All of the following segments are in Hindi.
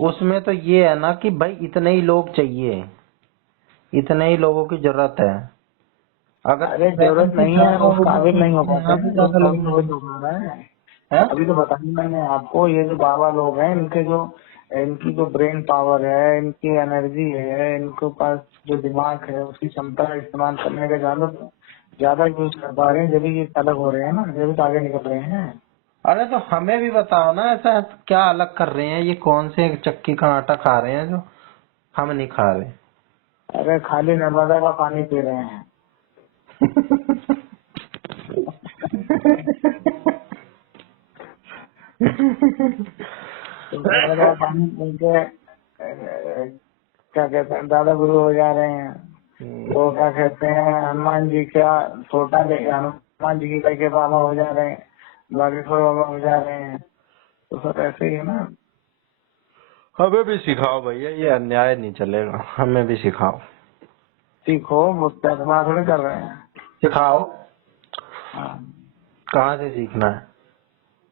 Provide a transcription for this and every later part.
उसमें तो ये है ना कि भाई इतने ही लोग चाहिए, इतने ही लोगों की जरूरत है। अगर अरे जरूरत वैकेंसी नहीं है, ज्यादा उस होगी काबिल तो नहीं हो पाते यहाँ हैं, भी जो ज्यादा लोग तभी तो मिलेंगे। हो रहा है। हैं? अभी तो बताया मैंने आपको, ये जो बाबा लोग हैं इनके जो, इनकी जो ब्रेन पावर है, इनकी एनर्जी है, इनके पास जो दिमाग है उसकी क्षमता का इस्तेमाल करने का ज्यादा यूज कर पा रहे हैं, जब ये अलग हो रहे हैं ना, जब तो आगे निकल रहे हैं। अरे तो हमें भी बताओ ना, ऐसा क्या अलग कर रहे हैं, ये कौन से चक्की का आटा खा रहे हैं जो हम नहीं खा रहे। अरे खाली नर्मदा का पानी पी रहे हैं। तो नर्मदा का पानी पी के क्या कहते हैं, दादा गुरु हो जा रहे हैं। वो क्या कहते हैं, हनुमान जी का छोटा लेके हनुमान जी की लेके बाबा हो जा रहे हैं, बागेश्वर बाबा हो जा रहे हैं। तो सब ऐसे ही है ना। हमें भी सिखाओ भैया, ये अन्याय नहीं चलेगा, हमें भी सिखाओ। सीखो, मुझसे अथवा थोड़ी कर रहे हैं। सिखाओ, हाँ, कहाँ से सीखना है?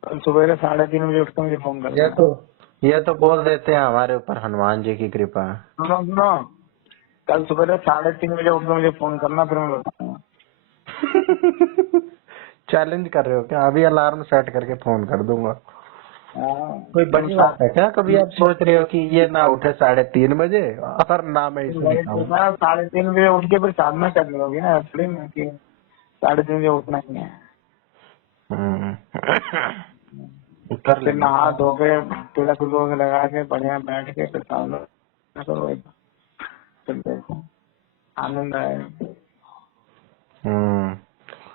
कल सुबह 3:30 बजे उठ के मुझे फोन करना ये है। तो ये तो बोल देते हैं हमारे ऊपर हनुमान जी की कृपा है। सुनो सुनो, कल सुबह 3:30 बजे उठ के मुझे फोन करना, फिर मैं बताऊंगा। चैलेंज कर रहे हो क्या? अभी अलार्म सेट करके फोन कर दूंगा। हाँ, कोई तुम बड़ी बात है क्या? कभी आप सोच रहे हो कि ये ना उठे 3:30 बजे और ना मैं इसे दिखाऊं? 3:30 बजे उठ के फिर साधना करनी होगी ना, इसलिए ना कि 3:30 बजे उठना ही है। हम्म। कर फिर लेंगे। नहा धो के तिलक विलक लगा के बढ़िया बैठ के फिर साधना करो, फिर देखो आनंद आएगा।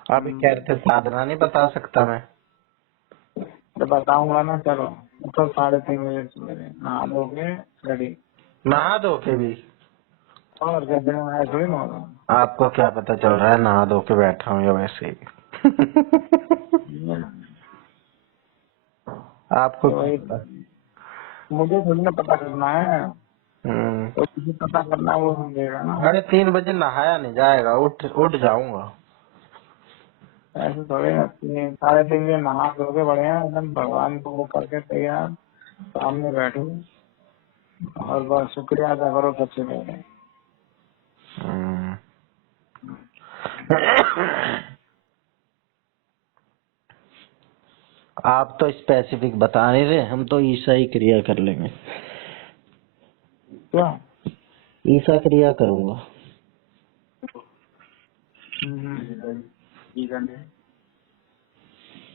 अभी कह रहे थे साधना नहीं बता सकता मैं। तो बताऊंगा ना, चलो उठो 3:30 बजे सवेरे, नहा धो के रेडी। नहा धो के भी? और क्या, बिना नहाए थोड़ी ना होगा। आपको क्या पता चल रहा है नहा धो के बैठा हूँ या वैसे ही? आपको तो क्या वही पता? मुझे थोड़ी ना पता करना है, हम्म। तो किसी पता करना है वो समझेगा ना। 3:30 नहाया नहीं जाएगा, उठ उठ जाऊंगा। ऐसे थोड़े ना, 3:30 बजे नहा धो के बढ़िया एकदम भगवान को वो करके तैयार सामने बैठो और बस शुक्रिया अदा करो सबसे पहले। हम्म। आप तो स्पेसिफिक बता नहीं रहे, हम तो ईसा ही क्रिया कर लेंगे। क्या? ईसा क्रिया करूंगा। ठीक है,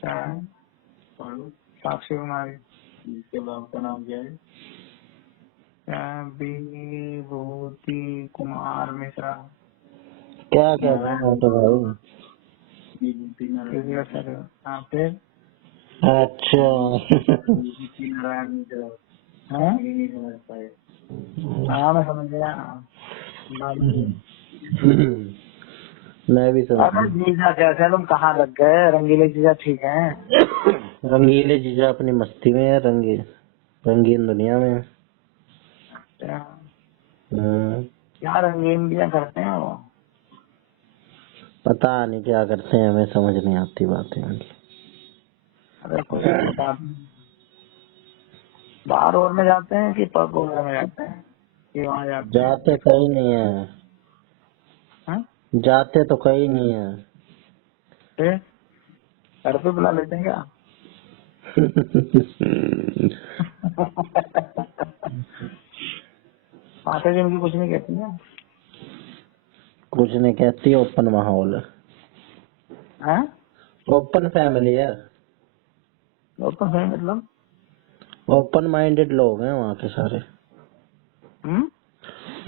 क्या है? साक्षी कुमारी, इसके बाप का नाम क्या है? विभूति कुमार मिश्रा। क्या क्या कहना तो भाई? विभूति नारायण। हाँ, फिर अच्छा। विभूति नारायण मिश्रा। हाँ, नहीं समझ पाए। हाँ मैं समझ गया। मैं भी समझ अरे जीजा कैसे हैं? तुम कहाँ लग गए? रंगीले जीजा ठीक हैं? गया। रंगीले जीजा अपनी मस्ती में है, रंगीन दुनिया में। क्या हम्म। क्या रंगीन जीजा करते हैं वो? पता नहीं क्या करते हैं, हमें समझ नहीं आती बातें उनकी। अरे कुछ नहीं बता, बाहर और में जाते हैं कि पब वगैरह में जाते हैं कि वहाँ जाते हैं? जाते कहीं नहीं है, हाँ? जाते तो कहीं नहीं है। फिर घर पे बुला लेते हैं क्या? माता जी उनकी कुछ नहीं कहती है? कुछ नहीं कहती, ओपन माहौल है, हाँ? ओपन फैमिली है, और तो है मतलब। ओपन माइंडेड लोग हैं वहाँ के सारे। हम्म?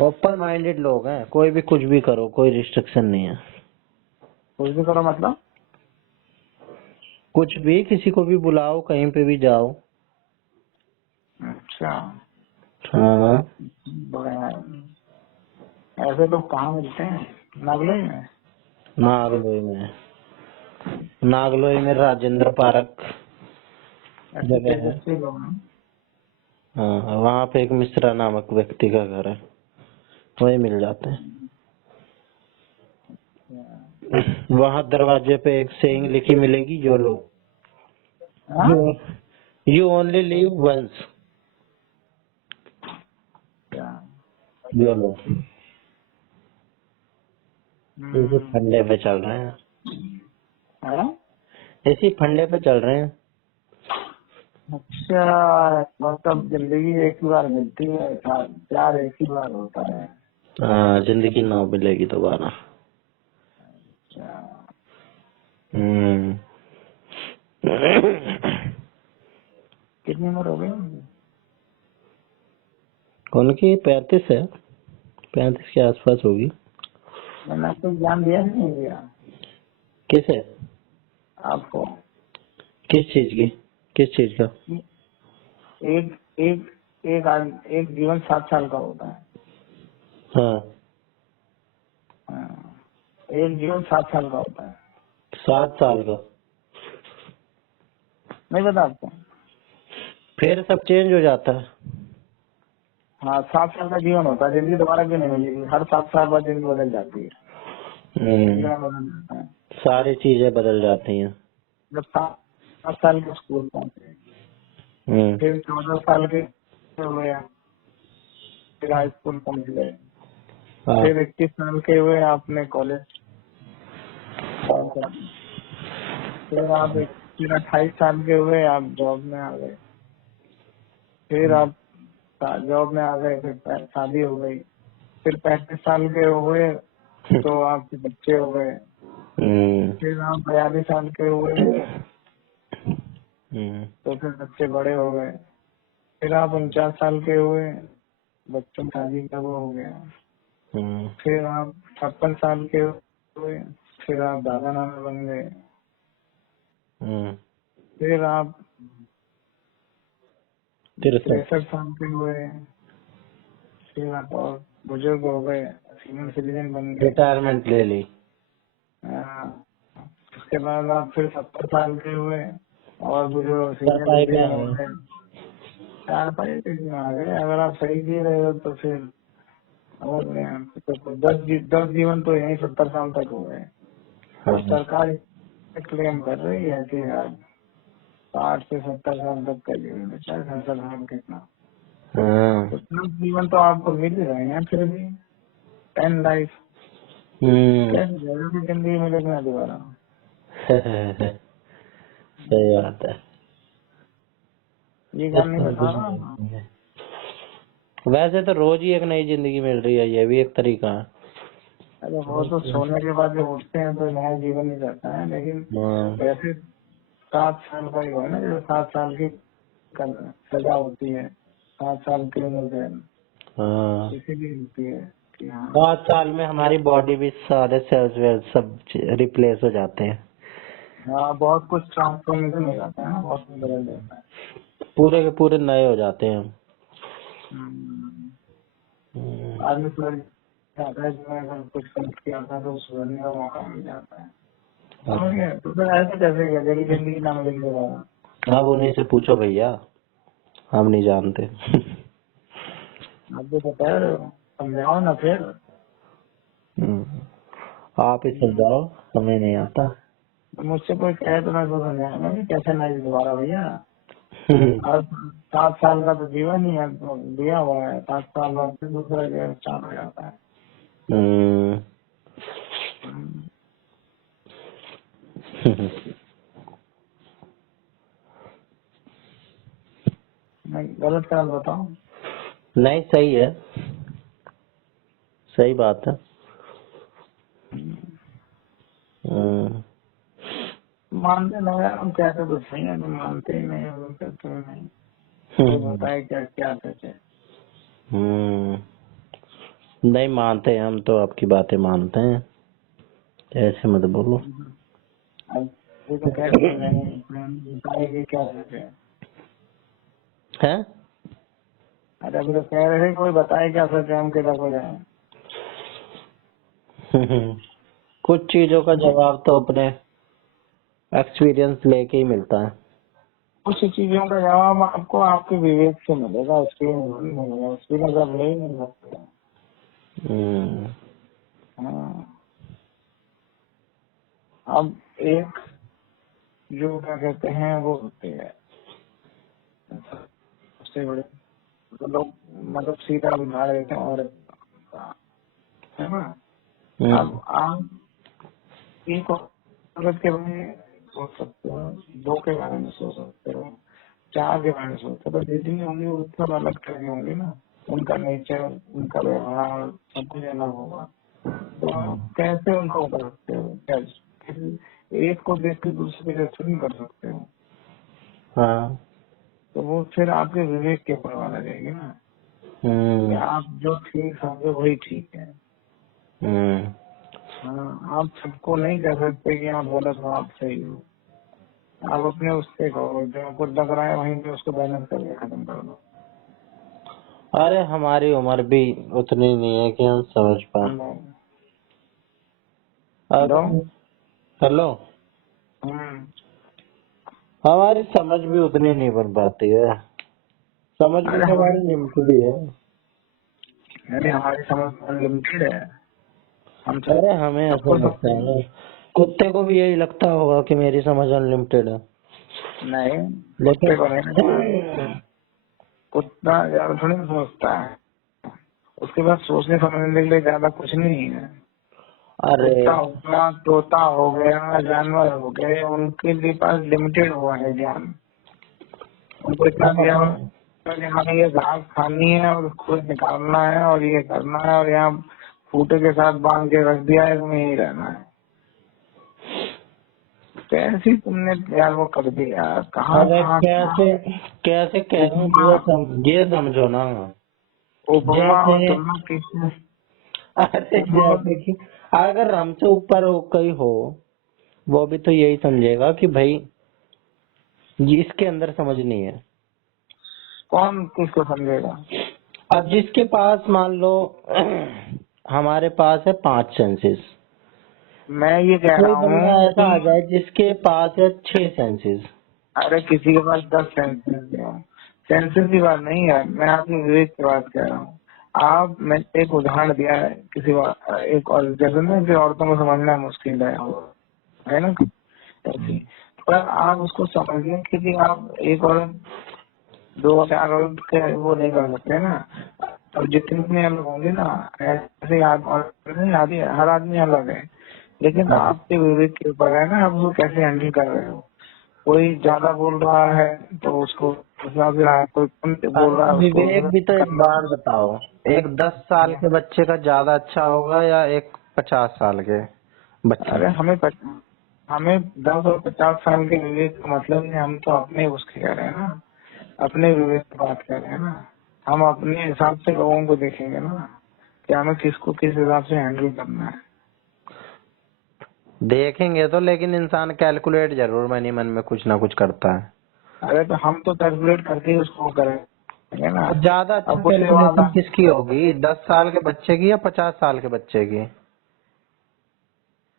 ओपन माइंडेड लोग हैं, कोई भी कुछ भी करो, कोई रिस्ट्रिक्शन नहीं है। कुछ भी करो मतलब? कुछ भी, किसी को भी बुलाओ, कहीं पे भी जाओ। अच्छा, हाँ। बढ़िया है। ऐसे लोग कहाँ मिलते हैं? नागलोई में? नागलोई में, नागलोई में राजेंद्र पार्क ऐसे जगह है। तेजस्वी लोग हैं। हाँ, वहाँ पे एक मिश्रा नामक व्यक्ति का घर है, वही मिल जाते हैं। वहाँ दरवाजे पे एक सेइंग लिखी मिलेगी, जो लोग हाँ? You you only live once. बोलो, इसी फंडे पे चल रहे हैं, हाँ? इसी फंडे पे चल रहे हैं। अच्छा, मतलब जिंदगी एक ही बार मिलती है, प्यार एक ही बार होता है। हाँ, जिंदगी ना मिलेगी दोबारा। अच्छा, हम्म। कितनी उम्र हो गई? उनकी 35 है, 35 के आसपास होगी। मैंने आपको एग्जाम दिया नहीं दिया किसे? आपको? किस चीज की? किस चीज का? एक एक एक जीवन 7 साल का होता है। हाँ, हाँ, एक जीवन 7 साल का होता है। 7 साल का। नहीं पता आपको? फिर सब चेंज हो जाता है। हाँ, 7 साल का जीवन होता है। जिंदगी दोबारा क्यों नहीं मिलेगी? हर 7 साल बाद जिंदगी बदल जाती है, जीवन बदल जाता है। सारी चीजें बदल जाती हैं। जब 7 साल के स्कूल पहुंचे, फिर 14 साल के हुए, फिर हाई स्कूल पहुंच गए, हाँ, फिर 21 साल के हुए आपने कॉलेज ज्वाइन कर दी, फिर 28 साल के हुए आप जॉब में आ गए, फिर आप जॉब में आ गए, फिर शादी हो गई, फिर 35 साल के हुए तो आपके बच्चे हो गए, फिर आप 42 साल के हुए तो फिर बच्चे बड़े हो गए, फिर आप 49 साल के हुए, बच्चों की शादी का वो हो गया, फिर आप 56 साल के हुए, फिर आप दादा नाना बन गए, फिर आप 63 साल के हुए, फिर आप और बुजुर्ग हो गए, सीनियर सिटीजन बन गए, रिटायरमेंट ले ली। उसके बाद आप फिर 70 साल के हुए और बुजुर्ग सीनियर सफाई पे सिटीजन आ हो गए। गए, 4 5 में आ गए। अगर आप सही जी रहे हो तो फिर और तो 10 जीवन तो यही 70 साल तक हो गए। हाँ, अब सरकार क्लेम कर रही है कि आप 60 से 70 साल तक का जीवन बचा है, 70 साल कितना, हाँ, तो 10 जीवन तो आपको मिल ही रहे हैं। फिर भी 10 लाइफ कैसे जरूरी जिंदगी मिलेगी ना दोबारा? सही बात है। ये गान नहीं बता रहा हूँ। वैसे तो रोज ही एक नई जिंदगी मिल रही है, ये भी एक तरीका है। अरे वो तो सोने के बाद जब उठते हैं तो नया जीवन ही रहता है, लेकिन वैसे 7 साल का ही हो ना, जो 7 साल की सजा होती है, 7 साल की उम्र हाँ, इसीलिए होती है कि हाँ 5 साल में हमारी बॉडी भी सारे सेल्स वेल्स सब रिप्लेस हो जाते हैं। हाँ, बहुत कुछ ट्रांसफॉर्मेशन हो जाता है ना, बहुत कुछ बदल जाता है। पूरे के पूरे नए हो जाते हैं हम। आदमी सुधर जाता है, जो अगर कुछ गलत किया था तो सुधरने का मौका मिल जाता है। समझ गए? तो फिर ऐसा कैसे गया जल्दी जिंदगी ना मिलेगी दोबारा? अब उन्हीं से पूछो भैया, हम नहीं जानते। आप जो बता रहे हो समझाओ ना फिर। आप ही समझाओ, हमें नहीं आता। मुझसे कोई कहे तो मैं तो समझाऊंगा कि कैसे ना दोबारा भैया। और 7 साल का तो जीवन ही है, तो दिया हुआ है, 7 साल बाद फिर दूसरा जीवन स्टार्ट हो जाता है। मैं गलत क्या बताऊं? नहीं, सही है, सही बात है। मानते नहीं यार, हम कहते तो सही है, हम मानते ही नहीं, हम कहते ही नहीं। कोई बताए क्या क्या कहते? नहीं मानते, हम तो आपकी बातें मानते हैं, ऐसे मत बोलो। अब ये तो कह रहे नहीं, बताएगी क्या कहते हैं? अरे अभी तो कह रहे थे कोई बताए क्या सोचे, हम किधर को जाए? कुछ चीजों का जवाब तो अपने एक्सपीरियंस लेके ही मिलता है। कुछ चीजों का जवाब आपको आपके विवेक से मिलेगा, एक्सपीरियंस नहीं मिलेगा, एक्सपीरियंस आप ले ही नहीं सकते। हाँ, अब एक जो क्या कहते हैं वो होती है सबसे बड़े, तो लोग मतलब सीधा उठा देते हैं और है ना। हम्म। अब आप एक औरत के बारे में सोच सकते हो, 2 के बारे में सोच सकते हो, 4 के बारे में सोच सकते हो, जितनी होंगी वो सब अलग तरह की होंगी ना, उनका नेचर, उनका व्यवहार सब कुछ अलग होगा। तो आप कैसे उनको कर सकते हो? कैसे एक को देख के दूसरे को जज नहीं कर सकते हो? हाँ। तो वो फिर आपके विवेक के ऊपर वाला रहेगी ना, कि हम्म। आप जो ठीक समझो वही ठीक है। हम्म। हाँ, आप सबको नहीं कह सकते कि आप गलत हो, आप सही हो। आप अपने उससे कहो, जो आपको लग रहा है वहीं पे उसको बैलेंस करके खत्म कर दो। अरे हमारी उम्र भी उतनी नहीं है कि हम समझ पाए। हेलो। अगर हेलो, हम्म। हमारी समझ भी उतनी नहीं बन पाती है। समझ भी अरे तो हमारी लिमिटेड ही है। अरे हमारी समझ अनलिमिटेड है। हम सब अरे हमें ऐसा सबको लगता है ना, कुत्ते को भी यही लगता होगा कि मेरी समझ अनलिमिटेड है। नहीं, कुत्ते को नहीं लगता है। लेकिन कुत्ता ज्यादा थोड़ी ना सोचता है, उसके पास सोचने समझने के लिए ज्यादा कुछ नहीं है। अरे कुत्ता हो गया, तोता हो गया, जानवर हो गए, उनके लिए पास लिमिटेड हुआ है ज्ञान। उनको इतना दिया हुआ है कि हमें ये घास खानी है और उसको निकालना है और ये करना है और यहाँ फूटे के साथ बांध के रख दिया है, तुम्हें यही रहना है। कैसी तुमने यार वो कर दिया, कहाँ अरे कहाँ कैसे कैसे कैसे ये समझो ना। उपमा और जैसे तुलना किसने? अरे उपमा जैसे कि अगर हमसे ऊपर हो कोई हो, वो भी तो यही समझेगा कि भाई ये इसके अंदर समझ नहीं है। कौन किसको समझेगा? अब जिसके पास मान लो हमारे पास है 5 सेंसेस, मैं ये कह कोई रहा बंदा हूँ ऐसा आ कि जाए जिसके पास है 6 सेंसेस। अरे किसी के पास 10 सेंसेस है, सेंसेस की बात नहीं है, मैं आपके विवेक की बात कर रहा हूँ। आप, मैं एक उदाहरण दिया है एक और, जैसे ना कि औरतों को समझना मुश्किल है ना, ऐसी। पर आप उसको समझने के लिए आप एक औरत, 2 4 औरत के वो नहीं कर सकते ना। अब जितने लोग होंगे ना, ऐसे हर आदमी अलग है, लेकिन आपके विवेक के ऊपर है ना, आप उसको कैसे हैंडल कर रहे हो। कोई ज्यादा बोल रहा है तो उसको हिसाब से कोई कम बोल रहा अरे है उसको विवेक भी तो एक करना। बात बताओ, एक 10 साल के बच्चे का ज्यादा अच्छा होगा या एक 50 साल के बच्चे अरे का? हमें 10 और 50 साल के विवेक का मतलब नहीं, हम तो अपने उसके कह रहे हैं ना, अपने विवेक की बात कर रहे हैं ना। हम अपने हिसाब से लोगों को देखेंगे ना कि हमें किसको किस हिसाब से हैंडल करना है। देखेंगे तो, लेकिन इंसान कैलकुलेट जरूर मन ही मन में कुछ ना कुछ करता है। अरे तो हम तो कैलकुलेट करके ही उसको करेंगे ना। तो ज्यादा अच्छा अब कोई कैलकुलेशन वाला किसकी होगी, 10 साल के बच्चे की या 50 साल के बच्चे की?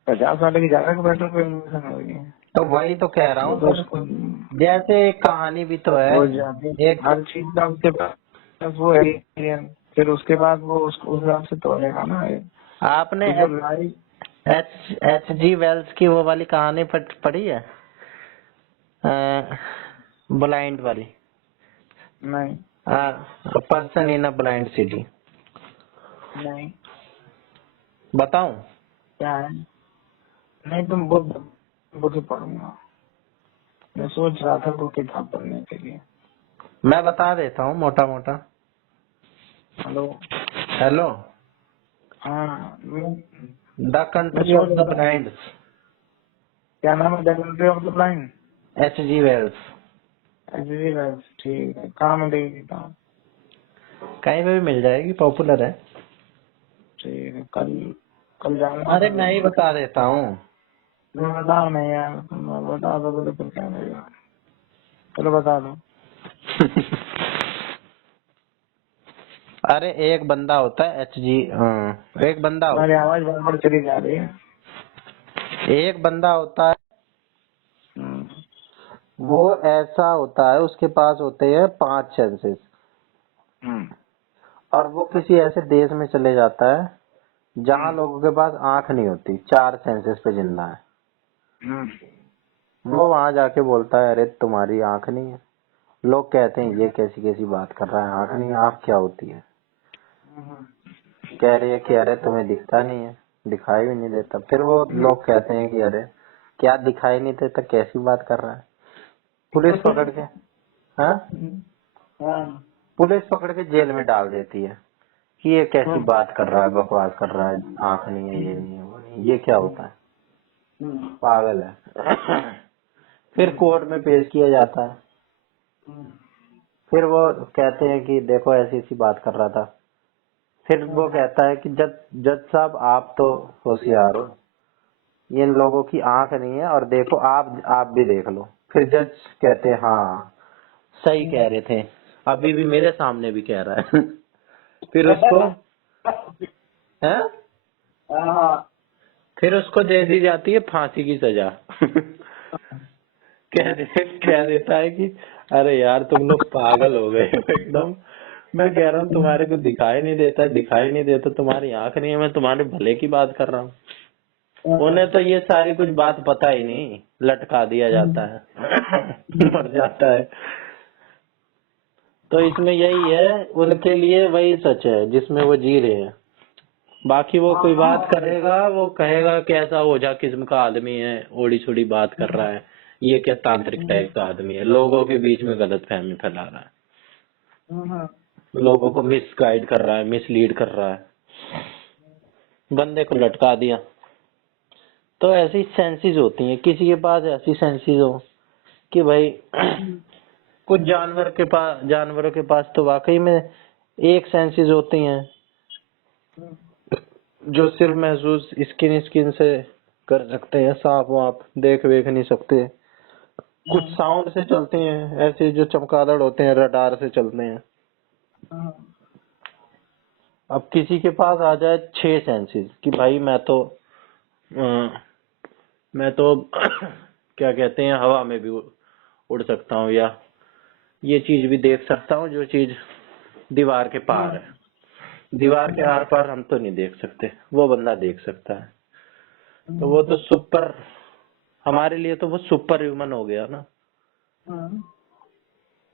50 साल की ज्यादा का बेटर कैलकुलेशन होगी। तो वही तो कह रहा वो हूँ तो फिर। उसको जैसे एक कहानी भी तो है। हो जाती, एक हर चीज का उसके पास वो है, फिर उसके बाद वो उसको उस हिसाब से तोड़ेगा ना। आपने तो जो लाइफ, एच जी वेल्स की वो वाली कहानी पढ़ी है, ब्लाइंड वाली, नहीं person in a blind city? नहीं बताऊं? क्या है? नहीं तुम बुक पढ़ूंगा, मैं सोच रहा था वो किताब पढ़ने के लिए। मैं बता देता हूँ मोटा मोटा। हेलो। हेलो। हाँ द मैं कंट्री ऑफ सोच द रहा, ब्लाइंड, क्या नाम है? The country of the blind. H G Wells. ठीक है, कहाँ मिलेगी किताब? कहीं पे भी मिल जाएगी, पॉपुलर है। ठीक है, कल कल जाऊंगा अरे फिर। मैं ही बता देता हूँ। मैं बता नहीं यार, तुम बता दो तो फिर क्या मिलेगा। चलो बता दो। अरे एक बंदा होता है एच जी, एक बंदा तुम्हारी होता आवाज बराबर चली जा रही है। है, एक बंदा होता है, हम्म, वो ऐसा होता है, उसके पास होते हैं 5 सेंसेस, हम्म, और वो किसी ऐसे देश में चले जाता है जहाँ हम्म, लोगों के पास आंख नहीं होती, 4 सेंसेस पे जिंदा है। हम्म, वो वहां जाके बोलता है अरे तुम्हारी आंख नहीं है। लोग कहते हैं ये कैसी कैसी बात कर रहा है, आंख नहीं, आंख क्या होती है? हम्म। कह रही है कि अरे तुम्हें दिखता नहीं है, दिखाई भी नहीं देता। फिर वो लोग कहते हैं कि अरे क्या दिखाई नहीं देता, कैसी बात कर रहा है। पुलिस पकड़ के, हाँ, हाँ, पुलिस पकड़ के जेल में डाल देती है कि ये कैसी बात कर रहा है, बकवास कर रहा है, आंख नहीं है, ये नहीं है, वो नहीं है। ये क्या होता है, पागल है। फिर कोर्ट में पेश किया जाता है। फिर वो कहते हैं कि देखो ऐसी ऐसी बात कर रहा था। फिर वो कहता है कि जज जज साहब आप तो होशियार हो, इन लोगों की आंख नहीं है, और देखो आप भी देख लो। फिर जज कहते हैं हाँ सही कह रहे थे, अभी भी मेरे सामने भी कह रहा है। फिर उसको है, हाँ, फिर उसको दे दी जाती है फांसी की सजा। कह देता है कि अरे यार तुम लोग पागल हो गए हो एकदम। मैं कह रहा हूँ तुम्हारे को दिखाई नहीं देता, दिखाई नहीं देता, तुम्हारी आंख नहीं है, मैं तुम्हारे भले की बात कर रहा हूँ। उन्हें तो ये सारी कुछ बात पता ही नहीं, लटका दिया जाता है। मर जाता है। तो इसमें यही है, उनके लिए वही सच है जिसमें वो जी रहे हैं। बाकी वो कोई बात करेगा, वो कहेगा कैसा ओझा किस्म का आदमी है, ओड़ी छोड़ी बात कर रहा है, ये क्या तांत्रिक टाइप का आदमी है, लोगों के बीच में गलत फहमी फैला रहा है, लोगों को मिसगाइड कर रहा है, मिसलीड कर रहा है। बंदे को लटका दिया। तो ऐसी सेंसेस होती हैं, किसी के पास ऐसी सेंसेस हो कि भाई कुछ जानवरों के पास तो वाकई में एक सेंसेस होती हैं जो सिर्फ महसूस स्किन से कर सकते हैं। सांप वाप देख वेख नहीं सकते। कुछ साउंड से चलते हैं, ऐसे जो चमगादड़ होते हैं रडार से चलते हैं। अब किसी के पास आ जाए 6 सेंसेस कि भाई मैं तो क्या कहते हैं हवा में भी उड़ सकता हूँ, या ये चीज भी देख सकता हूँ जो चीज दीवार के पार है। दीवार के आर पार हम तो नहीं देख सकते, वो बंदा देख सकता है। तो वो तो सुपर, हमारे लिए तो वो सुपर ह्यूमन हो गया ना,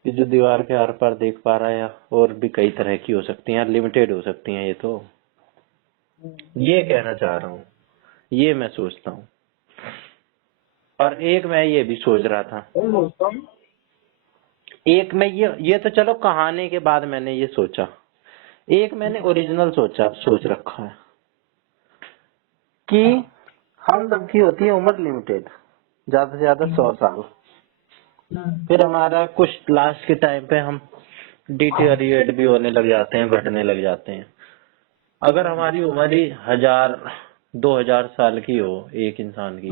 कि जो दीवार के आर पार देख पा रहा है। या और भी कई तरह की हो सकती हैं, लिमिटेड हो सकती हैं। ये तो ये कहना चाह रहा हूँ, ये मैं सोचता हूँ। और एक मैं ये भी सोच रहा था, एक मैं ये तो चलो कहानी के बाद मैंने ये सोचा, एक मैंने ओरिजिनल सोच रखा है कि हम सबकी होती है उम्र लिमिटेड, ज्यादा से ज्यादा 100 साल। फिर हमारा कुछ लास्ट के टाइम पे हम डिटेरिएट भी होने लग जाते हैं, घटने लग जाते हैं। अगर हमारी उम्र ही 1000-2000 साल की हो एक इंसान की,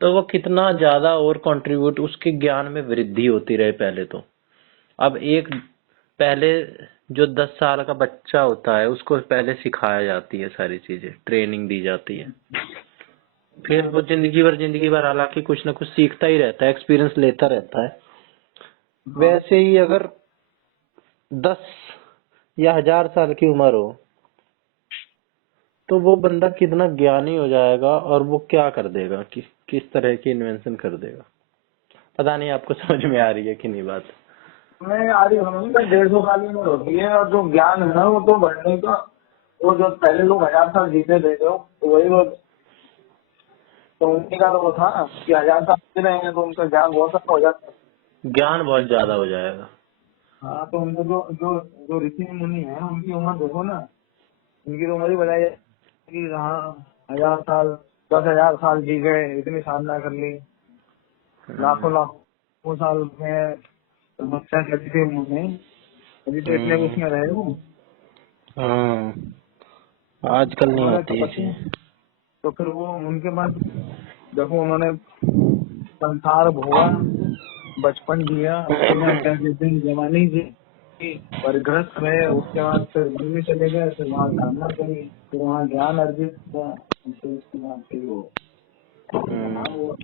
तो वो कितना ज्यादा और कंट्रीब्यूट, उसके ज्ञान में वृद्धि होती रहे। पहले तो अब पहले जो 10 साल का बच्चा होता है उसको पहले सिखाया जाती है सारी चीजें, ट्रेनिंग दी जाती है। फिर वो जिंदगी भर हालांकि कुछ ना कुछ सीखता ही रहता है, एक्सपीरियंस लेता रहता है। वैसे ही अगर 10 या 1000 साल की उम्र हो तो वो बंदा कितना ज्ञानी हो जाएगा, और वो क्या कर देगा, किस तरह की इन्वेंशन कर देगा। पता नहीं आपको समझ में आ रही है कि नहीं बात। नहीं आ रही, हमें 150 साल की उम्र होती है, और जो ज्ञान है ना वो तो बढ़ने का, वो जो पहले लोग 1000 साल जीते थे जो, तो वही वो, तो उनके का तो वो था ना कि 1000 साल जीते रहेंगे तो उनका ज्ञान बहुत सारा हो जाता है। ज्ञान बहुत ज्यादा हो जाएगा। हाँ, तो उनको जो जो जो ऋषि मुनि है उनकी उम्र देखो ना, उनकी तो उम्र ही बताई कि हाँ 1000 साल, 10,000 साल जी गए, इतनी साधना कर ली, लाखों लाखों साल में तपस्या करी थी उन्होंने, अभी तो इतने उसमें रहे वो। हाँ, आजकल नहीं उन्होंने होती ये चीज। तो फिर वो उनके बाद देखो उन्होंने संसार भोगा, बचपन जिया, बिना दिन जवानी जी, परिग्रस्त रहे, उसके बाद फिर वन में चले गए, फिर वहाँ साधना करी, फिर वहाँ ज्ञान अर्जित किया, फिर उसके बाद फिर वो बना हुआ।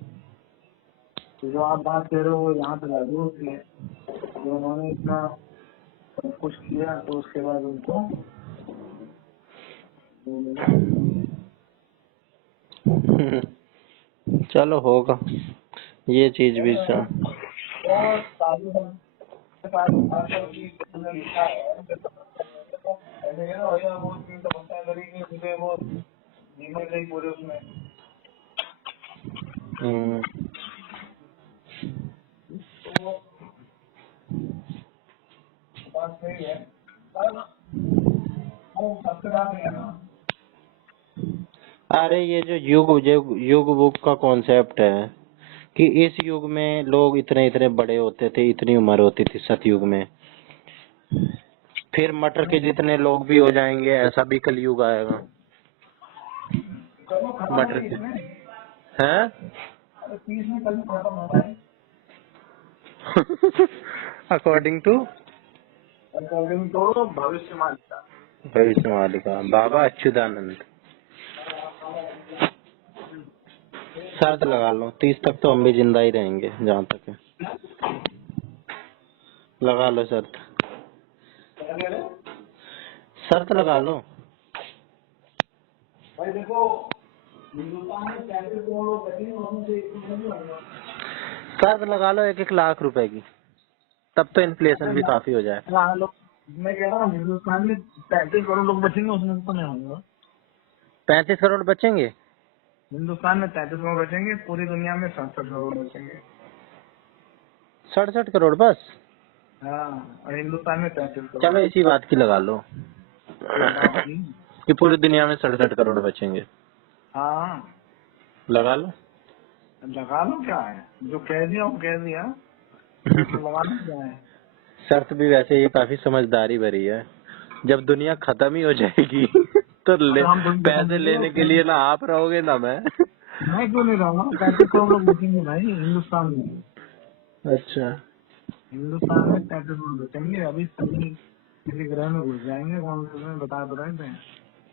तो जो आप बात कह रहे हो वो यहाँ पे लागू होती है। तो उन्होंने इतना सब कुछ किया तो उसके बाद उनको वो मिला। चलो होगा ये चीज भी और साधु संत के पास लिखा है भैया वो इतनी तपस्या करेगी मुझे वो जीवन गई पूरे उसमें। तो वो बात सही है पर वो सत्यनारायण है ना। अरे ये जो युग बुक का कॉन्सेप्ट है कि इस युग में लोग इतने इतने बड़े होते थे, इतनी उम्र होती थी सतयुग में, फिर मटर के जितने लोग भी हो जाएंगे, ऐसा भी कलयुग आएगा। कल खत्म मटर है के इसमें। हैं अरे 30 में कल खत्म हो रहा है अकॉर्डिंग टू अकॉर्डिंग टू भविष्यवाणी। भविष्यवालिका बाबा अच्युतानंद। शर्त लगा लो 30 तक तो हम भी जिंदा ही रहेंगे, जहाँ तक है। लगा लो शर्त, क्या कह रहे हो? शर्त लगा लो। भाई देखो हिंदुस्तान में 35 करोड़ लोग बचे उसमें से 1 करोड़ नहीं होगा। शर्त लगा लो 1-1 लाख रुपए की, तब तो इन्फ्लेशन भी काफी हो जाए। हाँ लोग मैं कह रहा हूँ हिंदुस्तान में 35 करोड़ लोग बचेंगे उसमें से तो नहीं होंगे। 35 करोड़ बचेंगे। हिंदुस्तान में 33 करोड़ बचेंगे, पूरी दुनिया में 67 करोड़ बचेंगे। 67 करोड़ बस। हाँ और हिंदुस्तान में 33 करोड़। चलो इसी बात की लगा लो इस बात की कि पूरी दुनिया में 67 करोड़ बचेंगे। हाँ लगा लो। लगा लो, क्या है जो कह दिया वो कह दिया, लगाना क्या है। शर्त भी वैसे ये काफी समझदारी भरी है। जब दुनिया खत्म ही हो जाएगी तो अरे हम तुम पैसे लेने के लिए ना आप रहोगे ना मैं क्यों नहीं रहूंगा। 35 करोड़ लोग बचेंगे भाई हिंदुस्तान में। अच्छा। हिंदुस्तान में 35 करोड़ बचेंगे। अभी सभी किसी ग्रह में घुस जाएंगे, कांग्रेस में बता तो रहे थे।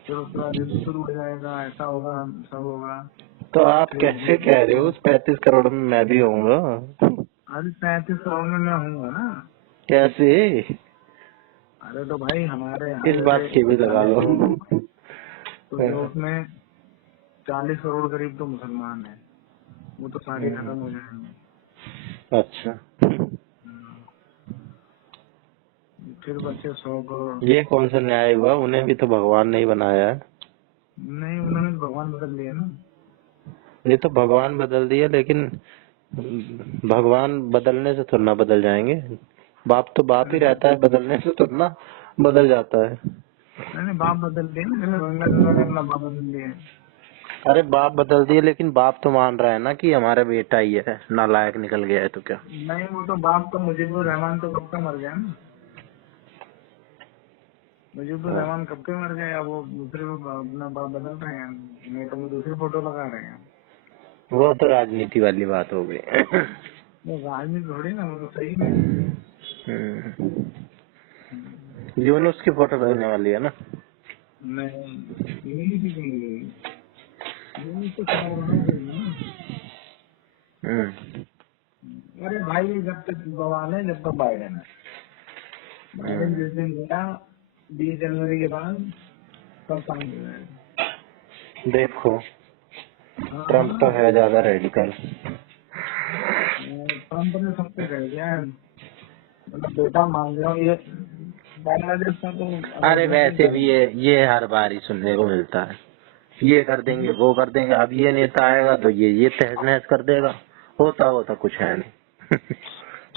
फिर उसके बाद युद्ध शुरू हो जाएगा, ऐसा होगा सब होगा। तो आप कैसे कह रहे हो उस 35 करोड़ में मैं भी होऊंगा? अरे 35 करोड़ में मैं हूँ ना। कैसे? अरे तो भाई हमारे यहाँ इस बात की भी लगा लो। तो जो उसमें 40 करोड़ करीब तो मुसलमान है, वो तो सारे खत्म हो जाएंगे। अच्छा, फिर बचे 100 करोड़। ये कौन सा न्याय हुआ? उन्हें भी तो भगवान ने ही बनाया है। नहीं उन्होंने तो भगवान बदल दिया ना। ये तो भगवान बदल दिया, लेकिन भगवान बदलने से थोड़ा ना बदल जाएंगे। बाप तो बाप ही रहता है, बदलने से थोड़ा ना बदल जाता है। नहीं बाप बदल दिए ना, जैसे बांग्लादेश ने अपना बाप बदल दिया। अरे बाप बदल दिए, लेकिन बाप तो मान रहा है ना कि हमारा बेटा ही है, नालायक निकल गया है तो क्या। नहीं वो तो बाप तो मुजीबुर रहमान तो कब का मर गया ना। मुजीबुर रहमान कब के मर गए, अब वो दूसरे को अपना बाप बदल रहे हैं, नहीं तो वो दूसरी फोटो लगा रहे हैं। वो तो राजनीति वाली बात हो गई। वो राजनीति थोड़ी ना, वो तो सही में। यूनुस की फोटो लगने वाली है ना। नहीं यही भी नहीं गई, यही तो चार बना देगी ना। अरे भाई जब तक बवाल है जब तक बाइडेन है। बाइडेन जिस दिन गया 20 जनवरी के बाद सब शांत हो जाएगा। देखो ट्रम्प हाँ तो है ज्यादा रेडिकल। ट्रम्प ने सबसे कह दिया है, मतलब बेटा मान लो ये बांग्लादेश का तो अरे वैसे भी ये हर बार ही सुनने को मिलता है, ये कर देंगे वो कर देंगे। अब ये नेता आएगा तो ये तहस नहस कर देगा। होता कुछ है नहीं।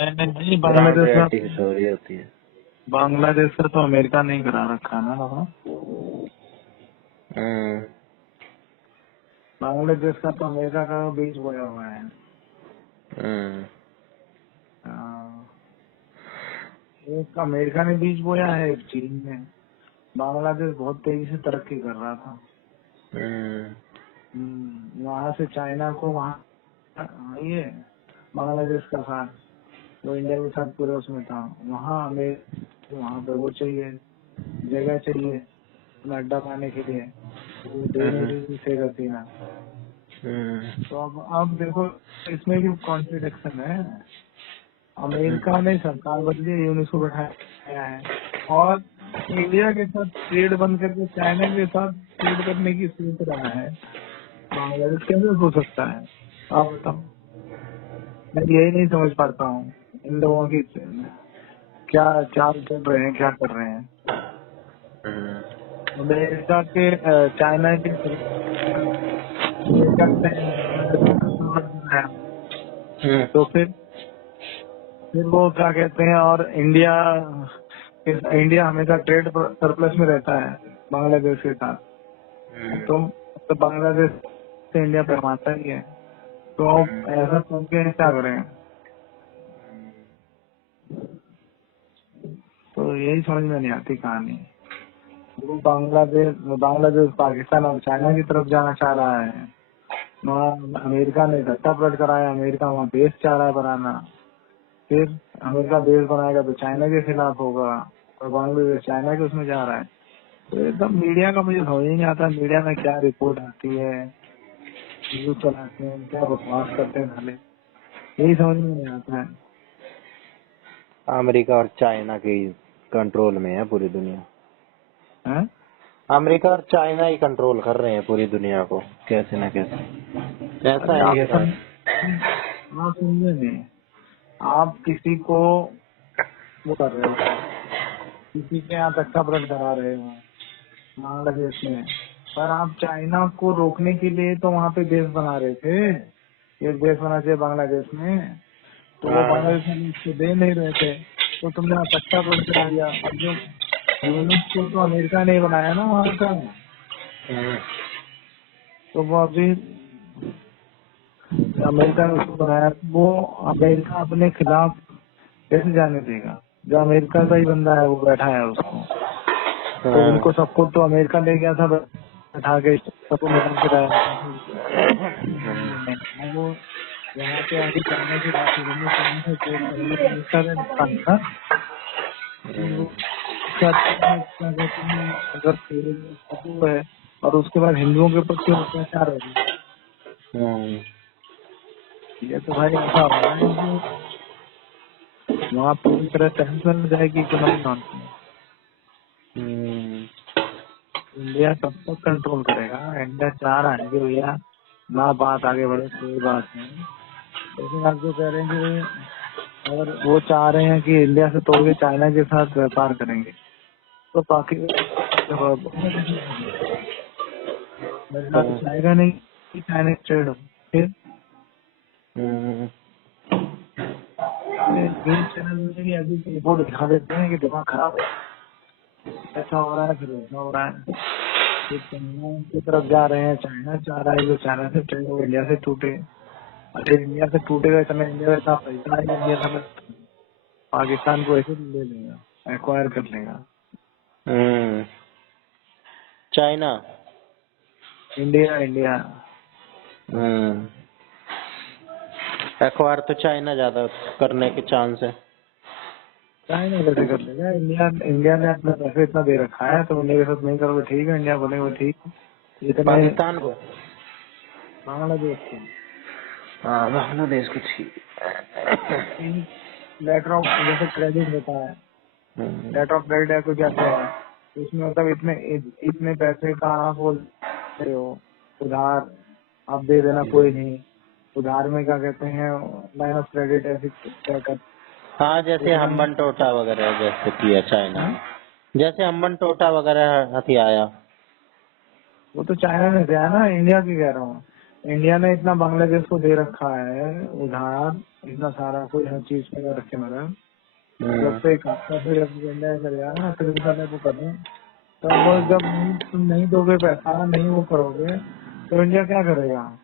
नहीं राजनीति हो रही होती है। बांग्लादेश का तो अमेरिका नहीं करा रखा ना बाबा। बांग्लादेश का तो अमेरिका का बीज बोया हुआ है। एक अमेरिका ने बीज बोया है, एक चीन ने। बांग्लादेश बहुत तेजी से तरक्की कर रहा था। वहाँ से चाइना को वहाँ ये बांग्लादेश का साथ, वो इंडिया के साथ पूरे उसमें था। वहाँ हमें वहाँ पे वो चाहिए, जगह चाहिए अपना अड्डा पाने के लिए, वो दे नहीं रही थी शेख हसीना। तो अब देखो इसमें भी कॉन्ट्रडिक्शन है। अमेरिका ने सरकार बदली, यूनिस को बैठाया है और इंडिया के साथ ट्रेड बंद करके चाइना के साथ ट्रेड करने की सोच रहा है। बांग्लादेश कैसे हो सकता है आप बताओ। मैं यही नहीं समझ पाता हूँ इन लोगों की क्या चाल चल रहे हैं, क्या कर रहे हैं। अमेरिका के चाइना के अमेरिका ने बनाया। तो फिर वो क्या कहते हैं, और इंडिया हमेशा ट्रेड सरप्लस में रहता है बांग्लादेश के साथ। तो बांग्लादेश से इंडिया कमाता ही है, तो अब ऐसा सुन के क्या करें। तो यही समझ में नहीं आती कहानी। वो बांग्लादेश पाकिस्तान और चाइना की तरफ जाना चाह रहा है। वहाँ अमेरिका ने धक्का पलट कराया, अमेरिका वहाँ बेस चाह रहा है बनाना। फिर अमेरिका बेस बनाएगा तो चाइना के खिलाफ होगा, और बांग्लादेश चाइना के उसमें जा रहा है। तो एकदम मीडिया का मुझे समझ ही नहीं आता, मीडिया में क्या रिपोर्ट आती है, न्यूज चलाते हैं, क्या बकवास करते हैं साले, यही समझ में नहीं आता है। अमेरिका और चाइना के कंट्रोल में है पूरी दुनिया। हैं? अमेरिका और चाइना ही कंट्रोल कर रहे हैं पूरी दुनिया को, कैसे न कैसे। ऐसा अरे है आप ये बात। आप समझे नहीं, आप किसी को वो कर रहे हो, किसी के यहाँ धक्का पलट करा रहे हो बांग्लादेश में, पर आप चाइना को रोकने के लिए तो वहाँ पे बेस बना रहे थे। एक बेस बना चाहिए बांग्लादेश में, तो वो बांग्लादेश में इसको दे नहीं रहे थे, तो तुमने धक्का पलट करा दिया। अब जो यूनिट को तो अमेरिका ने बनाया ना वहाँ का, तो वो अभी अमेरिका ने उसको बनाया, वो अमेरिका अपने खिलाफ कैसे जाने देगा। जो अमेरिका का ही बंदा है वो बैठा है उसको, तो उनको सबको तो अमेरिका ले गया था बैठा के, सबको मिला के रहा। वो यहाँ पे आके चाइना की बात करेंगे, चाइना से ट्रेड करेंगे तो अमेरिका का नुकसान था। क्या कहते हैं, अगर वो है और उसके बाद हिंदुओं के ऊपर क्यों अत्याचार हो रहा है, ये तो भाई ऐसा हो रहा है कि वहाँ पूरी तरह टेंशन जाएगी इकोनॉमी मानती है। इंडिया कब तक कंट्रोल करेगा। इंडिया चाह रहा है कि भैया ना बात आगे बढ़े, कोई बात नहीं, लेकिन आप जो कह रहे हैं कि अगर वो चाह रहे हैं कि इंडिया से तोड़ के चाइना के साथ व्यापार करेंगे, तो मिलना तो चाहेगा नहीं कि चाइना ट्रेड हो। फिर न्यूज चैनल में भी अभी रिपोर्ट दिखा देते हैं कि दिमाग खराब है, ऐसा हो रहा है, फिर ऐसा हो रहा है। चाइना की तरफ जा रहे हैं, चाइना चाह रहा है जो चाइना से ट्रेड हो इंडिया से टूटे। अगर इंडिया से टूटेगा इतना, इंडिया का पैसा है, इंडिया समय पाकिस्तान को ऐसे ले लेगा, एक्वायर कर लेगा। चाइना इंडिया एक्वायर तो चाइना ज्यादा करने के चांस है। चाइना कैसे कर लेगा। इंडिया ने अपना पैसे इतना दे रखा है, तो इंडिया के साथ नहीं करोगे ठीक है, इंडिया बोलेगा ठीक, इतने पाकिस्तान को, बांग्लादेश को, हाँ बांग्लादेश को ठीक। लेटर ऑफ जैसे क्रेडिट होता है, लेटर ऑफ क्रेडिट है तो क्या है, उसमें मतलब इतने पैसे का आप बोल रहे हो उधार, आप दे देना, कोई नहीं उधार में क्या कहते हैं लाइन ऑफ क्रेडिट ऐसे क्या कर। हाँ जैसे अम्बन टोटा वगैरह जैसे किया चाइना, जैसे अम्बन टोटा वगैरह हथी आया, वो तो चाइना ने दिया ना, इंडिया की कह रहा हूँ। इंडिया ने इतना बांग्लादेश को दे रखा है उधार, इतना सारा कोई हर चीज पे रखे मगर जब से फिर इंडिया करेगा ना, फिर वो करना, तो वो जब तुम नहीं दोगे पैसा, नहीं वो करोगे, तो इंडिया क्या करेगा,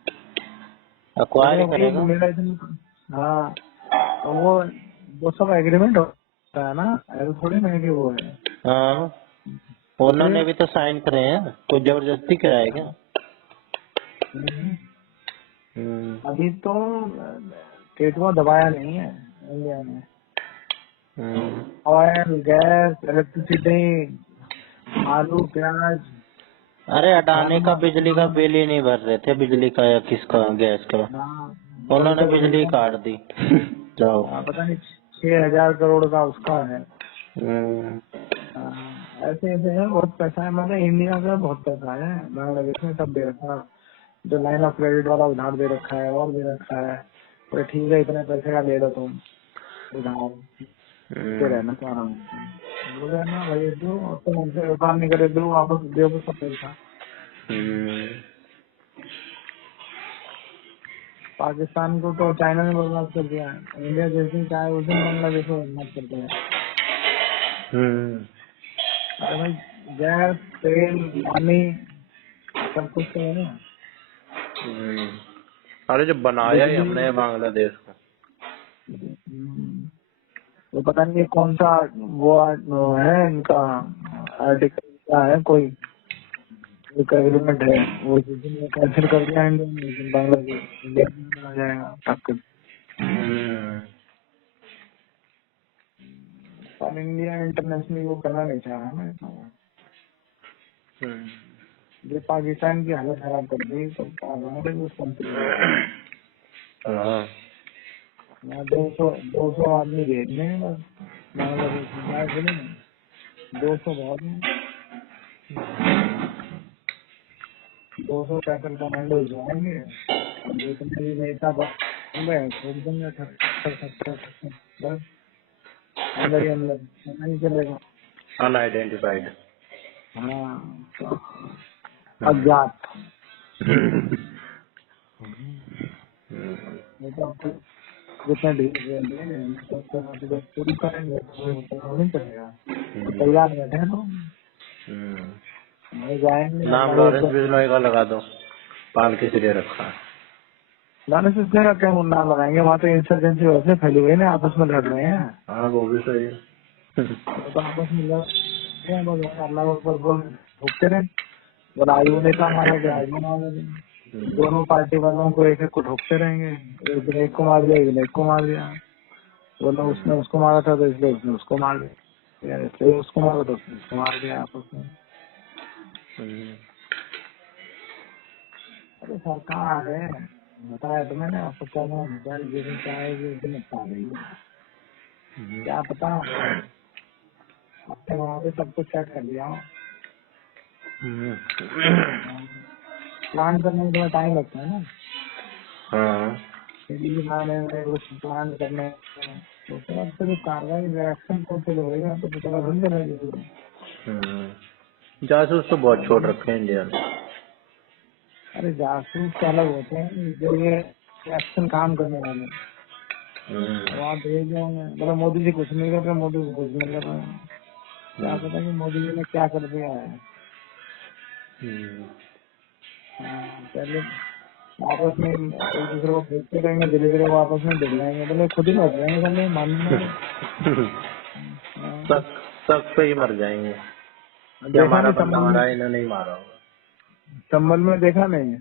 अक्वायर करेगा। मेरा इतना। हाँ, तो वो सब एग्रीमेंट होता है ना, ऐसा थोड़ी ना है कि वो है। हाँ उन्होंने भी तो साइन करे हैं, कोई जबरदस्ती कराएगा। अभी तो केटुआ दबाया नहीं है इंडिया ने। ऑयल, गैस, इलेक्ट्रिसिटी, आलू, प्याज। अरे अडानी का बिजली का बिल ही नहीं भर रहे थे, बिजली का या किसका गैस का, उन्होंने बिजली काट दी। जाओ पता नहीं 6,000 करोड़ का उसका है। ऐसे ऐसे है, बहुत पैसा है, मतलब इंडिया का बहुत पैसा है, बांग्लादेश में सब दे रखा है, जो लाइन ऑफ क्रेडिट वाला उधार दे रखा है और दे रखा है, तो ठीक है इतने पैसे का ले लो तुम उधार, रहना तो आराम से। बोले ना भाई दो, और तुम हमसे व्यापार नहीं करे, दो वापस दे दो सब पैसा। पाकिस्तान को तो चाइना ने बर्बाद कर दिया है, इंडिया जैसे ही चाहे उस दिन बांग्लादेश को बर्बाद कर दिया है। अरे भाई गैस, तेल, पानी सब कुछ तो है ना। अरे जो बनाया ही बिजली, हमने बांग्लादेश को। वो पता नहीं कौन सा वो है इनका आर्टिकल क्या है, कोई एक एग्रीमेंट है, वो जिस दिन कैंसिल कर दिया इंडिया ने, उस दिन बांग्लादेश इंडिया में आ जाएगा ताकत। पर इंडिया इंटरनेशनली वो करना नहीं चाह रहा ना ऐसा। जो पाकिस्तान की हालत खराब कर दी तो बांग्लादेश कंट्री यहाँ 200 आदमी भेजने हैं बस बांग्लादेश में, जाए बोले ना 200 बहुत है। 200 कैपिटल कमांडो जाएंगे, जितने भी नेता बन छोड़ देंगे, 70 बस अंदर ही अंदर, पता नहीं चलेगा। अनआइडेंटिफाइड। हाँ, अज्ञात। जितना पूरी करेंगे तो नहीं चलेगा, तैयार बैठे हैं तो नहीं जाएंगे। नाम लॉरेंस बिश्नोई का लगा दो, पाल के सिरे रखा है। लॉरेंस बिश्नोई का क्या नाम लगाएंगे, वहाँ तो इंसर्जेंसी वैसे फैली हुई है ना, आपस में लड़ रहे हैं। हाँ वो भी सही है। तो आपस में लड़ रहे हैं, बस अल्लाह पर बोल भुगते रहे, बोला आयु नेता मारा गया, आयु मारा गया, दोनों पार्टी वालों को एक एक को ठोकते रहेंगे, एक दिन एक को मार दिया, एक दिन एक को मार दिया, बोला उसने उसको मारा था तो इसलिए उसने उसको मार दिया, इसलिए उसको मारा तो उसने उसको मार दिया आपस में। अरे सरकार है, बताया तो मैंने आपको, क्या जिस चाहेगी उस दिन निपटा देगी, क्या पता आपने वहाँ पे सब कुछ सेट कर दिया। प्लान करने में थोड़ा टाइम लगता है ना। हाँ कुछ प्लान करने में, तो फिर अब से जो कार्रवाई रिएक्शन को होगा तो पता बन जाएगा। जासूस तो बहुत छोड़ रखे हैं इंडिया ने। अरे जासूस तो अलग होते हैं, जो ये रिएक्शन काम करने वाले वहाँ भेज होंगे, मतलब मोदी जी कुछ नहीं कर रहे, मोदी जी कुछ नहीं कर रहे हैं, क्या पता कि मोदी जी ने क्या कर दिया है। पहले आपस में एक दूसरे को देखते रहेंगे, धीरे धीरे वो आपस में भिड़ जाएंगे, बोले खुद ही लड़ जाएंगे सब, मानना सब पे ही मर जाएंगे। देखा नहीं बंदा मारा है, इन्होंने नहीं मारा होगा। संभल में देखा नहीं,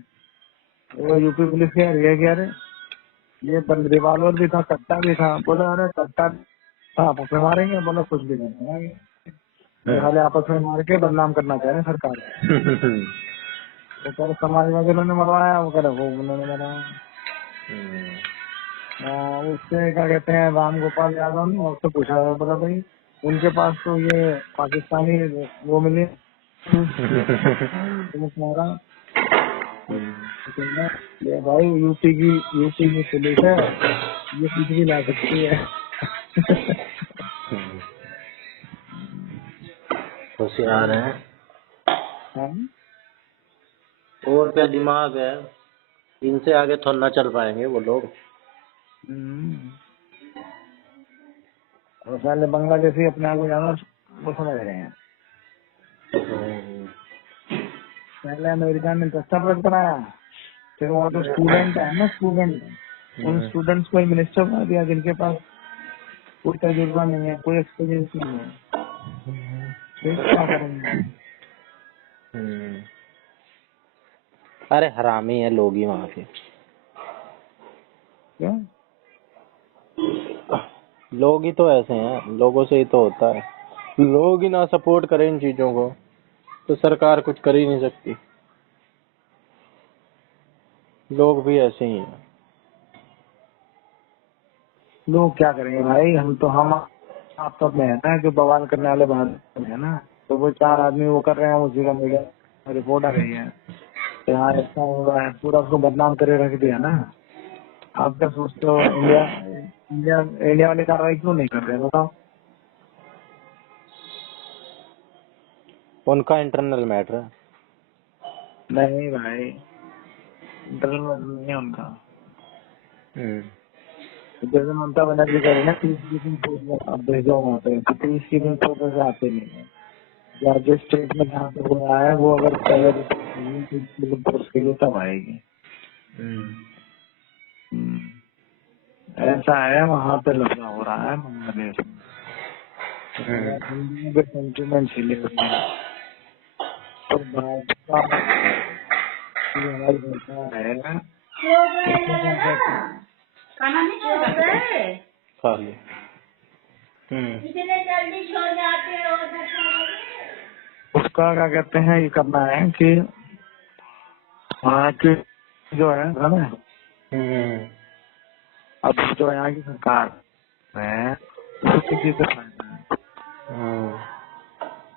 वो यूपी पुलिस के क्या रहे, ये रिवॉल्वर भी था, कट्टा भी था, बोला अरे कट्टा था आपस में मारेंगे, बोला कुछ भी नहीं मारेंगे, खाली आपस में मार के बदनाम करना चाह रहे सरकार को। वो कह रहे समाजवादी ने मरवाया, वो कह रहे वो उन्होंने मरवाया। उससे क्या कहते हैं राम गोपाल यादव ने उससे पूछा, बोला भाई उनके पास तो ये पाकिस्तानी वो मिले मारा, ये भाई यूपी की पुलिस है, ये कुछ भी ला सकती है। होशियार है और क्या दिमाग है, इनसे आगे थोड़ा ना चल पाएंगे वो लोग। पहले बांग्लादेशी अपने आप को ज्यादा वो समझ रहे हैं, पहले अमेरिका ने सस्ता प्लग बनाया, फिर वहाँ तो स्टूडेंट है ना, उन स्टूडेंट्स को मिनिस्टर बना दिया जिनके पास कोई तजुर्बा नहीं है, कोई एक्सपीरियंस नहीं है, फिर क्या करेंगे। अरे हरामी है लोग ही वहाँ के, क्या लोग ही तो ऐसे हैं, लोगों से ही तो होता है। लोग ही ना सपोर्ट करें इन चीजों को तो सरकार कुछ कर ही नहीं सकती। लोग भी ऐसे ही हैं। लोग क्या करेंगे भाई, हम आप तो में है ना जो बवाल करने वाले बात है ना, तो वो 4 आदमी वो कर रहे हैं, उसी का मीडिया रिपोर्ट आ रही है, यहाँ ऐसा हो रहा है, पूरा उसको बदनाम करे रख दिया ना। आप क्या सोचते हो इंडिया वाले कार्रवाई क्यों नहीं कर रहे हैं बताओ। उनका इंटरनल मैटर है। नहीं भाई, इंटरनल नहीं है उनका। जैसे ममता बनर्जी कह रही है ना 30 दिन तो अब भेजो वहाँ पे, 30 दिन तो पैसे आते नहीं है। या जिस स्टेट में जहाँ पे हो रहा है वो अगर पहले उसके लिए तब आएगी। ऐसा है, वहाँ पे लफड़ा हो रहा है बांग्लादेश में, हिंदुओं के सेंटिमेंट हिले हुए हैं। तो भाजपा की हमारी सरकार है, उसमें क्या कहते हैं, खाना नहीं खाओगे? खा लिया। इतने जल्दी सो जाते हो? उसका क्या कहते हैं, ये करना है कि वहाँ की जो है ना, अब जो यहाँ की सरकार है उसको किसी से फायदा है,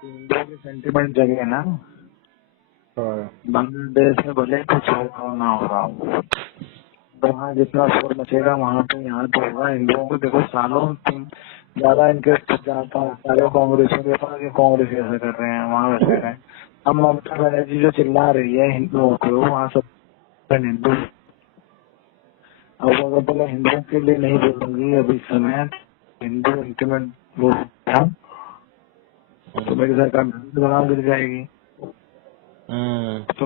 हिंदुओं के सेंटिमेंट जगह ना। बांग्लादेश में भले कुछ हो ना हो रहा हो, वहाँ जितना शोर मचेगा वहाँ पे यहाँ तो होगा। हिंदुओं को देखो सालों तुम ज्यादा इंटरेस्ट जाता है सारे कांग्रेसियों के पास, ये कांग्रेस ऐसे कर रहे हैं, वहाँ वैसे कर रहे हैं। अब ममता बनर्जी जो चिल्ला रही है हिंदुओं को, वहाँ सब हिंदू, अब अगर बोला हिंदुओं के लिए नहीं बोलूंगी अभी समय, हिंदू इंटीमेट वो तो मेरी सरकार जवाब गिर जाएगी। तो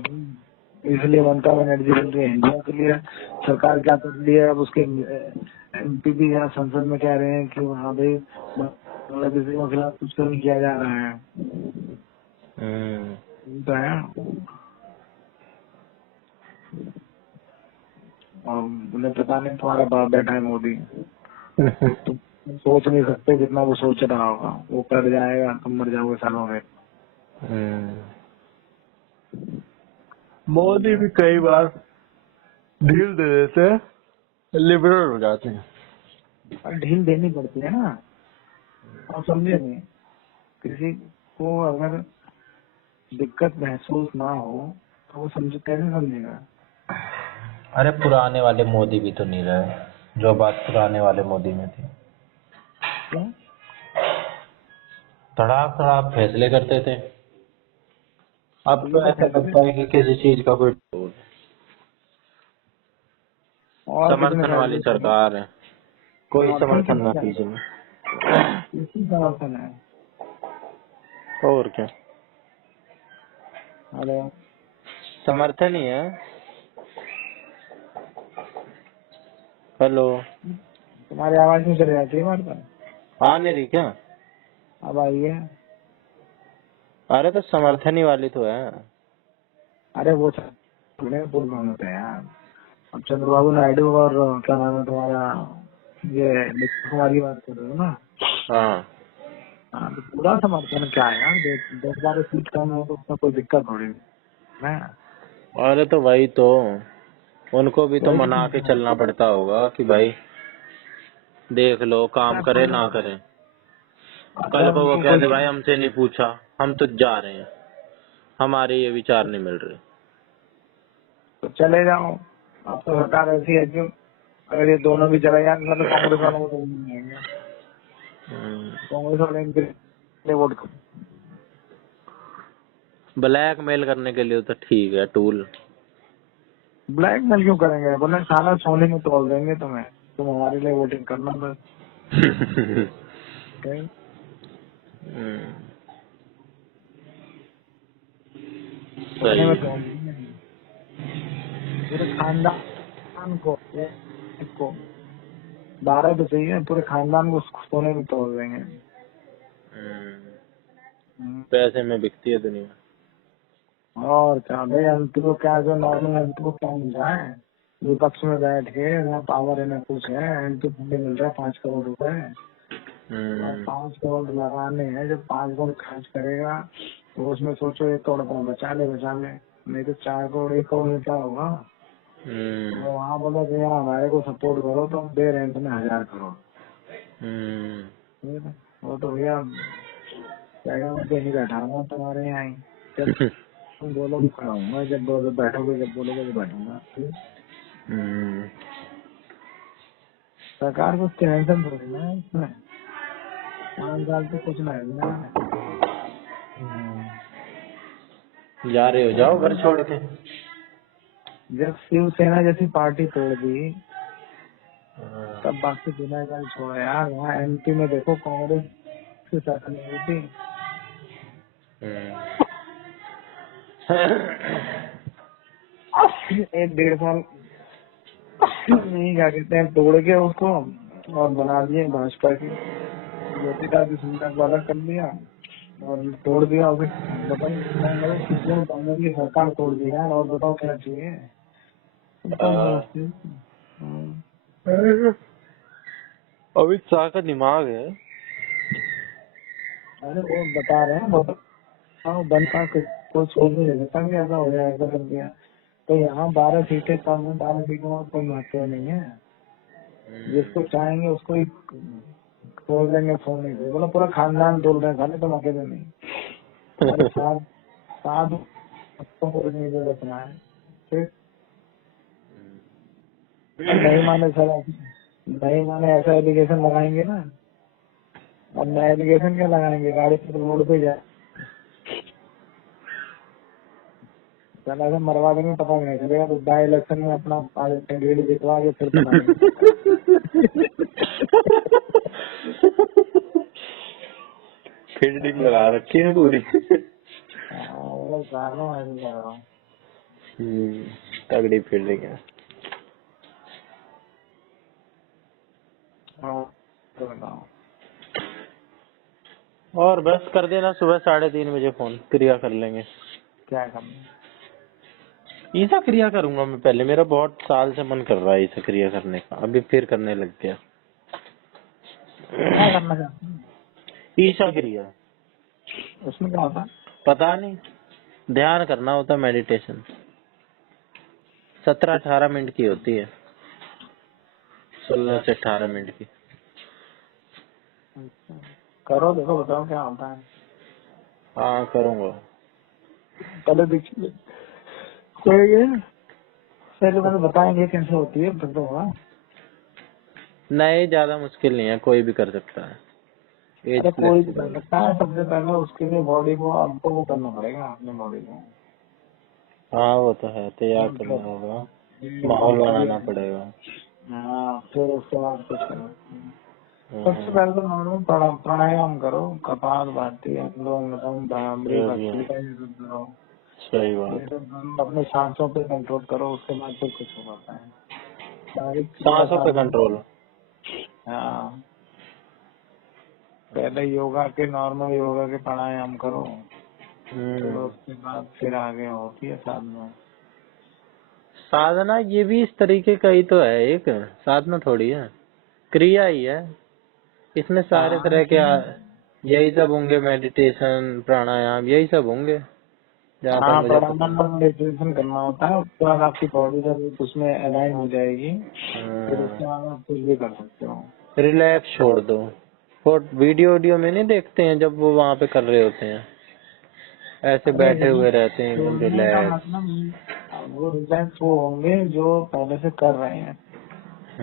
इसलिए ममता बनर्जी बोल रही है हिंदुओं के लिए सरकार क्या कर रही है। अब उसके एमपी भी यहाँ संसद में कह रहे हैं कि हाँ भाई बांग्लादेशियों के खिलाफ कुछ तो नहीं किया जा रहा है। तो है, और उन्हें पता नहीं तुम्हारा बाप बैठा है मोदी, तुम सोच नहीं सकते जितना वो सोच रहा होगा। वो कर जाएगा, तुम मर जाओगे सालों में। मोदी भी कई बार ढील दे देते हैं, लिबरल हो जाते हैं। और ढील देनी पड़ती है ना, आप समझे नहीं। किसी को अगर दिक्कत महसूस ना हो तो वो समझ कैसे समझेगा। अरे पुराने वाले मोदी भी तो नहीं रहे, जो बात पुराने वाले मोदी में थी। क्यों? तड़ाक तड़ाक फैसले करते थे। अब तो ऐसा लगता है कि किसी चीज का कोई और समर्थन वाली सरकार है, कोई समर्थन ना कीजिए। किसी समर्थन है। और क्या, अरे समर्थन ही है। हेलो, तुम्हारी आवाज नहीं चली जाती है हमारे पास। आ नहीं रही क्या? अब आई है। अरे तो समर्थन ही वाली तो है। अरे वो पुल होते हैं यार। अब चंद्रबाबू नायडू और क्या नाम है तुम्हारा, ये नीतीश कुमार की बात कर रहे हो ना। हाँ तो पूरा समर्थन क्या है यार, 10-12 सीट कम हो तो उसमें कोई दिक्कत थोड़ी है। अरे तो वही तो, उनको भी तो मना के चलना पड़ता होगा कि भाई देख लो, काम करे ना करे। कल को वो कहते भाई हमसे नहीं पूछा, हम तो जा रहे हैं, हमारे ये विचार नहीं मिल रहे, तो चले जाओ। अब तो सरकार ऐसी है कि अगर ये दोनों भी चले जाएंगे तो कांग्रेस वालों को तो नहीं आएंगे। कांग्रेस वाले इनके लिए वोट करो। ब्लैक मेल करने के लिए तो ठीक है टूल। ब्लैक मेल क्यों करेंगे, बोले सारा सोने में तोड़ देंगे तुम्हें, तुम हमारे लिए वोटिंग करना बस। सोने में तोड़ देंगे पूरे खानदान को 12 तो चाहिए, पूरे खानदान को सोने में तोड़ देंगे। पैसे में बिकती है दुनिया। और क्या भाई, एमपी को क्या, जो नॉर्मल एमपी को क्या मिल रहा है, विपक्ष में बैठ के ना पावर है ना कुछ है, एमपी को मिल रहा है 5 करोड़ रुपए। 5 करोड़ लगाने हैं, जब 5 करोड़ खर्च करेगा तो उसमें सोचो 1 करोड़ रुपया बचा ले, नहीं तो 4 करोड़ 1 करोड़ में क्या होगा। तो वहाँ बोला कि यार हमारे को सपोर्ट करो तो हम दे रहे हैं तुम्हें 1000 करोड़। वो तो भैया नहीं बैठाऊंगा तुम्हारे यहाँ ही, जब तुम बोलोगे खड़ा हूँ, जब बैठोगे, जब बोलोगे तो बैठूंगा। सरकार को टेंशन थोड़ी ना है इसमें, 5 साल तो कुछ नहीं है। जा रहे हो, जाओ घर छोड़ के। जब शिवसेना जैसी पार्टी तोड़ दी हाँ। तब बाकी दुनिया का छोड़ा यार। वहाँ एमपी में देखो कांग्रेस की सरकार नहीं हुई थी। एक 1.5 साल नहीं क्या कहते हैं, तोड़ के उसको और बना दिए भाजपा की ज्योतिरादित्य सिंधिया को अलग कर दिया और तोड़ दिया। और फिर बताओ कांग्रेस की सरकार तोड़ दी यार, और बताओ क्या चाहिए। अमित शाह का दिमाग है। अरे वो बता रहे हैं बहुत बनता कोई सोच नहीं सकता कि ऐसा हो जाए, ऐसा कर दिया। तो यहाँ 12 सीटें कम है, 12 सीटों में कोई महत्व नहीं है। जिसको चाहेंगे उसको ही तोड़ देंगे, फोन नहीं दे बोला पूरा खानदान तोड़ रहे हैं, खाली तुम अकेले नहीं। अरे साथ को नहीं दे रखना है। फिर नहीं माने सर, नहीं माने ऐसा एप्लीकेशन लगाएंगे ना। अब नया एप्लीकेशन क्या लगाएंगे, गाड़ी पे रोड पे जाए चला से मरवा देंगे, पता भी नहीं चलेगा। तो बाई इलेक्शन में अपना कैंडिडेट जितवा के फिर पता नहीं फील्डिंग लगा रखी है पूरी। तगड़ी फील्डिंग है। तो बताओ और बस कर देना सुबह 3:30 बजे फोन, क्रिया कर लेंगे। क्या करना, ईसा क्रिया करूंगा मैं पहले, मेरा बहुत साल से मन कर रहा है ईसा क्रिया करने का, अभी फिर करने लग गया। क्या करना चाहते हैं? ईसा क्रिया उसमें क्या होता है? पता नहीं, ध्यान करना होता है, मेडिटेशन 17-18 मिनट की होती है, 16 से 18 मिनट की। करो, देखो बताओ क्या होता है। हाँ करूंगा। पहले देखिए पहले मैंने बताएंगे कैसे होती है, फिर तो होगा। नहीं ज्यादा मुश्किल नहीं है, कोई भी कर सकता है। अरे कोई भी कर सकता है, सबसे पहले उसके लिए बॉडी को आपको वो करना पड़ेगा, अपने बॉडी को। हाँ वो तो है, तैयार करना होगा, माहौल बनाना पड़ेगा। हाँ फिर उसके बाद कुछ करना। सबसे पहले तो नॉर्मल प्राणायाम करो, कपालभाति, अनुलोम विलोम, भ्रामरी, भस्त्रिका करो। सही बात। अपने सांसों पे कंट्रोल करो, उसके बाद फिर कुछ हो पाता है। सांसों पे कंट्रोल। हाँ पहले योगा के, नॉर्मल योगा के प्राणायाम करो, फिर उसके बाद फिर आगे होती है साधना। साधना ये भी इस तरीके का ही तो है, एक साधना थोड़ी है, क्रिया ही है। इसमें सारे तरह के यही सब होंगे, मेडिटेशन, प्राणायाम, यही सब होंगे जहाँ तक मुझे पता है। मेडिटेशन करना होता है, उसके बाद आपकी बॉडी जब उसमें अलाइन हो जाएगी फिर उसके बाद आप कुछ भी कर सकते हो। रिलैक्स छोड़ दो। वीडियो में नहीं देखते हैं जब वो वहाँ पे कर रहे होते हैं, ऐसे बैठे हुए रहते हैं एकदम रिलैक्स। वो रिलैक्स वो होंगे जो पहले से कर रहे हैं।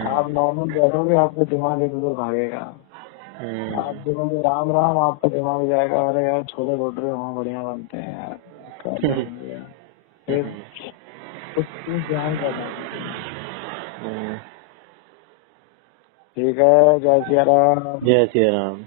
आप नॉर्मल बैठोगे, आपका दिमाग इधर उधर भागेगा। आप बोलोगे राम राम, आपका दिमाग जाएगा अरे यार छोले भटूरे वहाँ बढ़िया बनते हैं यार, फिर कुछ ध्यान करना। ठीक है, जय सिया राम। जय सिया राम।